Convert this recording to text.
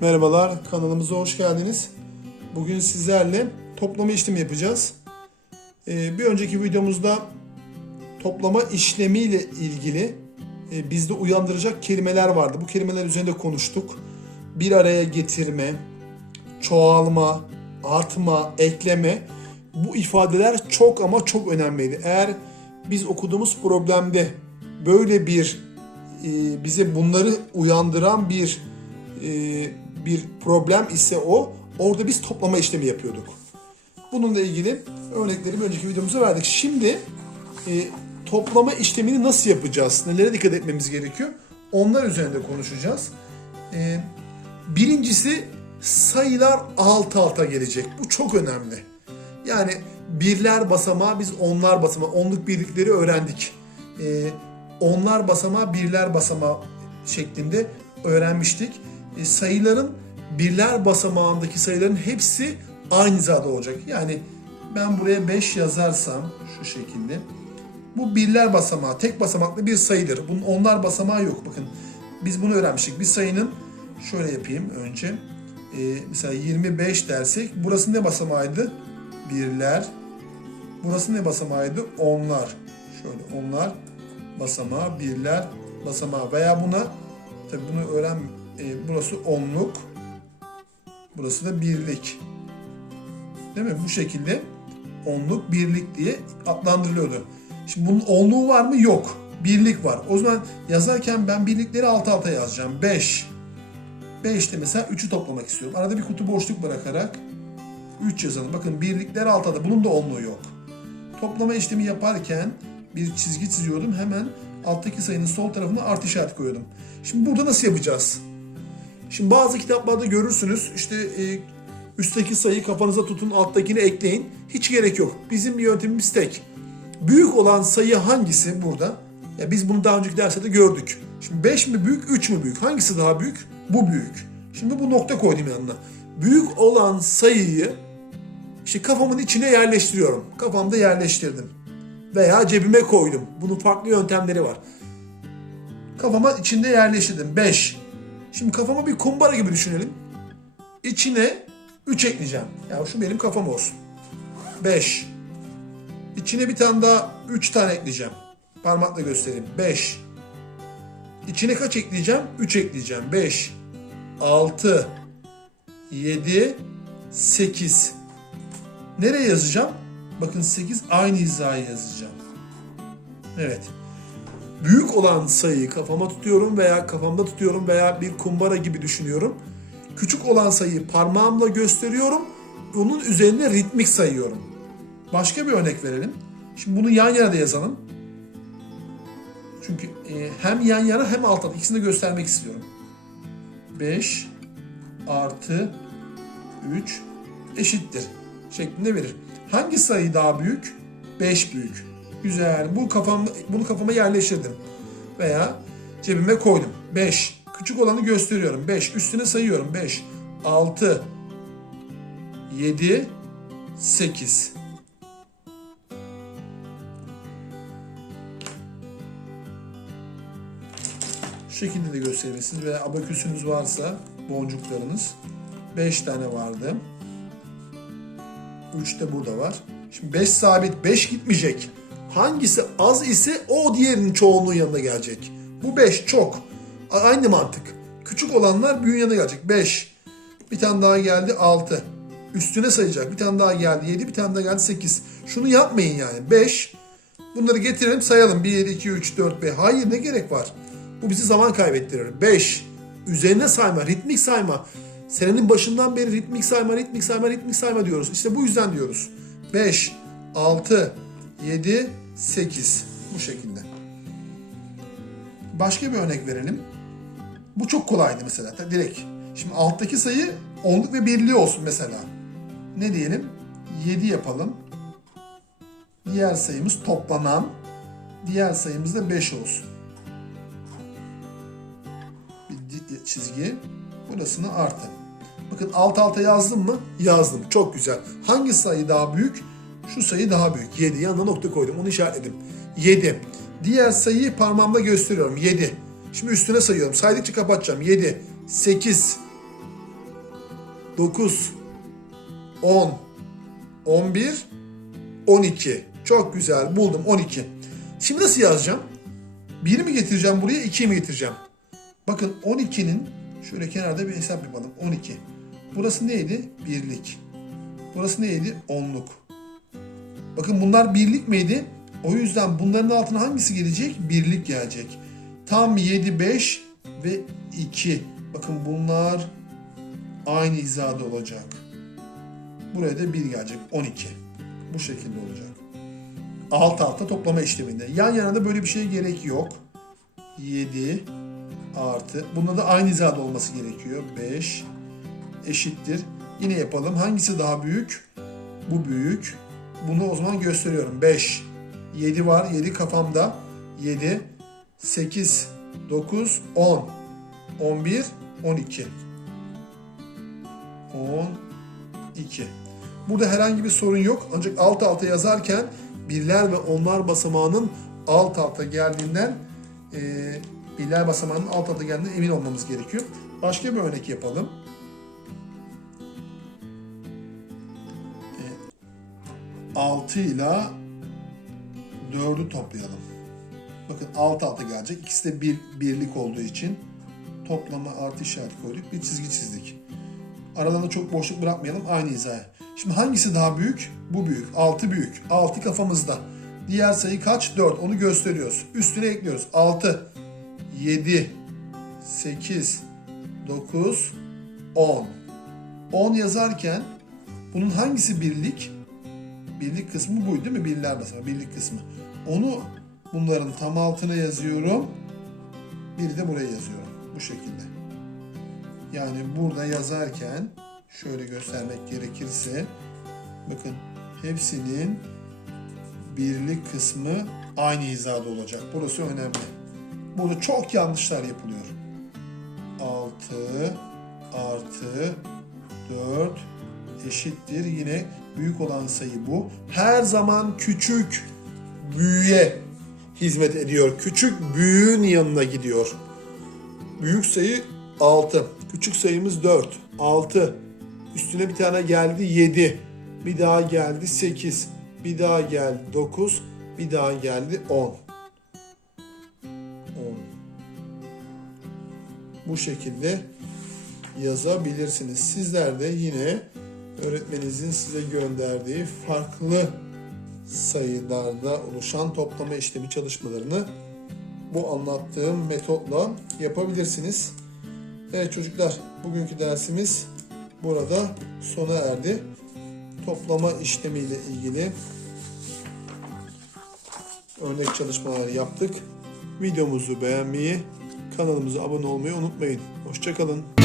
Merhabalar, kanalımıza hoş geldiniz. Bugün sizlerle toplama işlemi yapacağız. Ee, bir önceki videomuzda toplama işlemiyle ilgili e, bizde uyandıracak kelimeler vardı. Bu kelimeler üzerinde konuştuk. Bir araya getirme, çoğalma, artma, ekleme bu ifadeler çok ama çok önemliydi. Eğer biz okuduğumuz problemde böyle bir e, bize bunları uyandıran bir e, bir problem ise o orada biz toplama işlemi yapıyorduk. Bununla ilgili örnekleri bir önceki videomuzda verdik. Şimdi e, toplama işlemini nasıl yapacağız? Nelere dikkat etmemiz gerekiyor? Onlar üzerinde konuşacağız. E, birincisi sayılar alt alta gelecek. Bu çok önemli. Yani birler basamağı biz onlar basamağı, onluk birlikleri öğrendik. E, onlar basamağı birler basamağı şeklinde öğrenmiştik. E, sayıların birler basamağındaki sayıların hepsi aynı hizada olacak. Yani ben buraya 5 yazarsam şu şekilde bu birler basamağı tek basamaklı bir sayıdır. Bunun onlar basamağı yok. Bakın biz bunu öğrenmiştik. Bir sayının şöyle yapayım önce. E, mesela 25 dersek burası ne basamağıydı? Birler. Burası ne basamağıydı? Onlar. Şöyle onlar basamağı, birler basamağı veya buna tabi bunu öğren e, burası onluk. Burası da birlik. Değil mi? Bu şekilde onluk, birlik diye adlandırılıyordu. Şimdi bunun onluğu var mı? Yok. Birlik var. O zaman yazarken ben birlikleri alt alta yazacağım. 5. 5'te mesela 3'ü toplamak istiyorum. Arada bir kutu boşluk bırakarak 3 yazalım. Bakın birlikler alt alta. Bunun da onluğu yok. Toplama işlemi yaparken bir çizgi çiziyordum. Hemen alttaki sayının sol tarafına artı işareti koyuyordum. Şimdi burada nasıl yapacağız? Şimdi bazı kitaplarda görürsünüz işte e, üstteki sayıyı kafanıza tutun alttakini ekleyin. Hiç gerek yok. Bizim bir yöntemimiz tek. Büyük olan sayı hangisi burada? Ya biz bunu daha önceki derste gördük. Şimdi 5 mi büyük, 3 mü büyük? Hangisi daha büyük? Bu büyük. Şimdi bu nokta koydum yanına. Büyük olan sayıyı işte kafamın içine yerleştiriyorum. Kafamda yerleştirdim. Veya cebime koydum. Bunun farklı yöntemleri var. Kafama içinde yerleştirdim. 5. Şimdi kafama bir kumbara gibi düşünelim. İçine 3 ekleyeceğim. Ya şu benim kafam olsun. 5. İçine bir tane daha 3 tane ekleyeceğim. Parmakla göstereyim. 5. İçine kaç ekleyeceğim? 3 ekleyeceğim. 5. 6. 7. 8. Nereye yazacağım? Bakın 8 aynı hizaya yazacağım. Evet. Büyük olan sayıyı kafama tutuyorum veya kafamda tutuyorum veya bir kumbara gibi düşünüyorum. Küçük olan sayıyı parmağımla gösteriyorum. Onun üzerine ritmik sayıyorum. Başka bir örnek verelim. Şimdi bunu yan yana da yazalım. Çünkü e, hem yan yana hem alt alta ikisini de göstermek istiyorum. 5 artı 3 eşittir şeklinde verir. Hangi sayı daha büyük? 5 büyük. Güzel. Bu kafamda bunu kafama yerleştirdim. Veya cebime koydum. 5. Küçük olanı gösteriyorum. 5. Üstüne sayıyorum. 5, 6, 7, 8. Şu şekilde de gösterebilirsiniz. Veya abaküsünüz varsa boncuklarınız. 5 tane vardı. 3 de burada var. Şimdi 5 sabit 5 gitmeyecek. Hangisi az ise o diğerinin çoğunluğun yanına gelecek. Bu 5 çok. Aynı mantık. Küçük olanlar büyüğün yanına gelecek. 5. Bir tane daha geldi 6. Üstüne sayacak. Bir tane daha geldi 7. Bir tane daha geldi 8. Şunu yapmayın yani. 5. Bunları getirelim sayalım. 1, 2, 3, 4, 5. Hayır ne gerek var? Bu bizi zaman kaybettirir. 5. Üzerine sayma, ritmik sayma. Senenin başından beri ritmik sayma, ritmik sayma, ritmik sayma diyoruz. İşte bu yüzden diyoruz. 5, 6, 7, 8. Bu şekilde. Başka bir örnek verelim. Bu çok kolaydı mesela. Direkt. Şimdi alttaki sayı onluk ve birliği olsun mesela. Ne diyelim? 7 yapalım. Diğer sayımız toplanan. Diğer sayımız da 5 olsun. Bir çizgi. Burasını artı. Bakın alt alta yazdım mı? Yazdım. Çok güzel. Hangi sayı daha büyük? Şu sayı daha büyük. 7. Yanına nokta koydum. Onu işaretledim. 7. Diğer sayıyı parmağımla gösteriyorum. 7. Şimdi üstüne sayıyorum. Saydıkça kapatacağım. 7, 8, 9, 10, 11, 12. Çok güzel buldum 12. Şimdi nasıl yazacağım? 1'i mi getireceğim buraya 2'yi mi getireceğim? Bakın 12'nin şöyle kenarda bir hesap yapalım. 12. Burası neydi? Birlik. Burası neydi? Onluk. Bakın bunlar birlik miydi? O yüzden bunların altına hangisi gelecek? Birlik gelecek. Tam 7, 5 ve 2. Bakın bunlar aynı hizada olacak. Buraya da 1 gelecek. 12. Bu şekilde olacak. Alt alta toplama işleminde. Yan yana da böyle bir şeye gerek yok. 7 artı. Bunda da aynı hizada olması gerekiyor. 5 eşittir. Yine yapalım. Hangisi daha büyük? Bu büyük. Bunu o zaman gösteriyorum. 5. 7 var. 7 kafamda. 7. 8. 9. 10. 11. 12. 12. Burada herhangi bir sorun yok. Ancak alt alta yazarken birler ve onlar basamağının alt alta geldiğinden e, birler basamağının alt alta geldiğinden emin olmamız gerekiyor. Başka bir örnek yapalım. 6 ile 4'ü toplayalım. Bakın alt alta gelecek. İkisi de bir, birlik olduğu için toplama artı işareti koyduk. Bir çizgi çizdik. Aralarında çok boşluk bırakmayalım. Aynı hizaya. Şimdi hangisi daha büyük? Bu büyük. 6 büyük. 6 kafamızda. Diğer sayı kaç? 4. Onu gösteriyoruz. Üstüne ekliyoruz. 6, 7, 8, 9, 10. 10 yazarken bunun hangisi birlik? Birlik kısmı buydu değil mi? Birler basamağı, birlik kısmı. Onu bunların tam altına yazıyorum. Biri de buraya yazıyorum. Bu şekilde. Yani burada yazarken şöyle göstermek gerekirse bakın hepsinin birlik kısmı aynı hizada olacak. Burası önemli. Burada çok yanlışlar yapılıyor. 6 artı 4 eşittir. Yine büyük olan sayı bu. Her zaman küçük büyüğe hizmet ediyor. Küçük büyüğün yanına gidiyor. Büyük sayı 6. Küçük sayımız 4. 6. Üstüne bir tane geldi 7. Bir daha geldi 8. Bir daha geldi 9. Bir daha geldi 10. 10. Bu şekilde yazabilirsiniz. Sizler de yine öğretmeninizin size gönderdiği farklı sayılarda oluşan toplama işlemi çalışmalarını bu anlattığım metotla yapabilirsiniz. Evet çocuklar, bugünkü dersimiz burada sona erdi. Toplama işlemiyle ilgili örnek çalışmalar yaptık. Videomuzu beğenmeyi, kanalımıza abone olmayı unutmayın. Hoşçakalın.